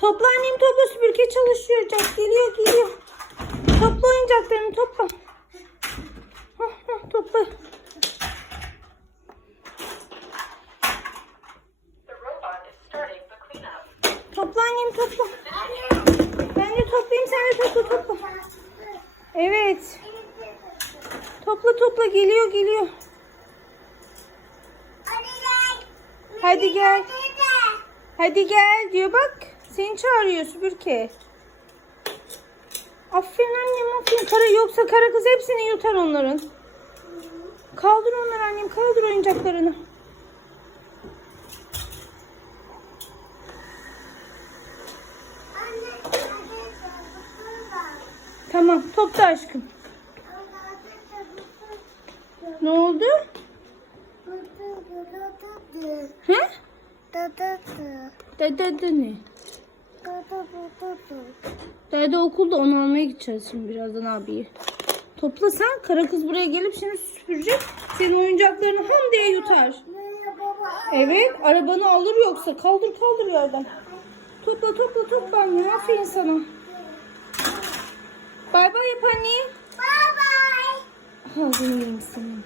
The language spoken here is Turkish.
Topla annem topla süpürge çalışıyor. Jack geliyor geliyor. Topla oyuncaklarını topla. Hah, hah, topla. Topla annem topla. Ben de toplayayım sen de topla topla. Evet. Topla topla geliyor geliyor. Hadi gel. Hadi gel diyor bak. Seni çağırıyor süpürge. Aferin annem aferin. Kara, yoksa kara kız hepsini yutar onların. Kaldır onları annem kaldır oyuncaklarını. Tamam topla aşkım. Ne oldu? He? Dede ne? Dede okulda onu almaya gideceğiz şimdi birazdan abiyi. Topla sen. Kara kız buraya gelip seni süpürecek. Senin oyuncaklarını ham diye yutar. Evet arabanı alır yoksa. Kaldır kaldır yerden. Topla topla topla anne. Aferin sana. Bay bay yap anne. Ağzını yerim senin.